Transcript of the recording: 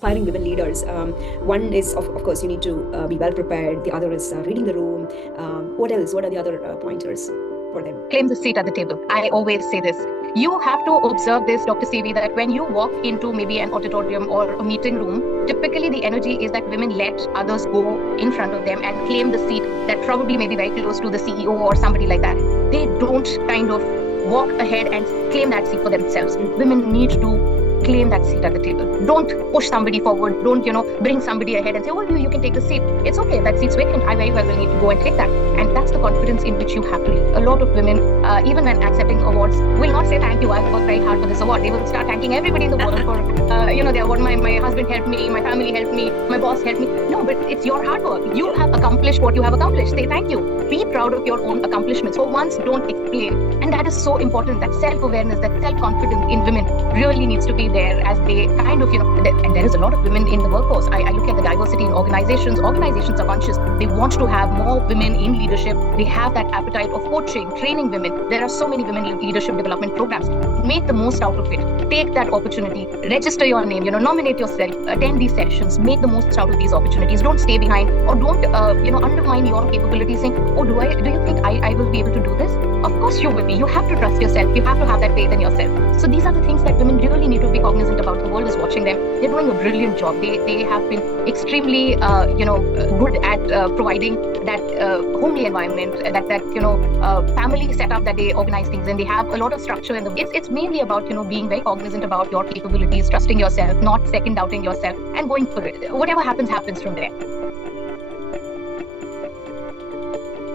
aspiring women leaders. One is, of course, you need to be well prepared. The other is reading the room. What else? What are the other pointers for them? Claim the seat at the table. I always say this. You have to observe this, Dr. CV, that when you walk into maybe an auditorium or a meeting room, typically the energy is that women let others go in front of them and claim the seat that probably may be very close to the CEO or somebody like that. They don't kind of walk ahead and claim that seat for themselves. Women need to claim that seat at the table. Don't push somebody forward. Don't, bring somebody ahead and say, oh, you can take the seat. It's okay. That seat's vacant. I very well will need to go and take that. And that's the confidence in which you have to lead. A lot of women, even when accepting awards, will not say thank you. I've worked very hard for this award. They will start thanking everybody in the world for, the award. My husband helped me. My family helped me. My boss helped me. No, but it's your hard work. You have accomplished what you have accomplished. Say thank you. Be proud of your own accomplishments. For once, don't explain. And that is so important. That self-awareness, that self-confidence in women really needs to be there as they kind of, and there is a lot of women in the workforce. I look at the diversity in organizations. Organizations are conscious. They want to have more women in leadership. They have that appetite of coaching, training women. There are so many women leadership development programs. Make the most out of it. Take that opportunity. Register your name, nominate yourself, attend these sessions, make the most out of these opportunities. Don't stay behind or don't, undermine your capabilities saying, oh, do you think I will be able to do this? Of course you will be. You have to trust yourself. You have to have that faith in yourself. So these are the things that women really need to be cognizant about. The world is watching them. They're doing a brilliant job. They have been extremely, good at providing that homely environment, that family setup that they organize things in. They have a lot of structure in it's mainly about, being very cognizant about your capabilities, trusting yourself, not second doubting yourself, and going for it. Whatever happens from there.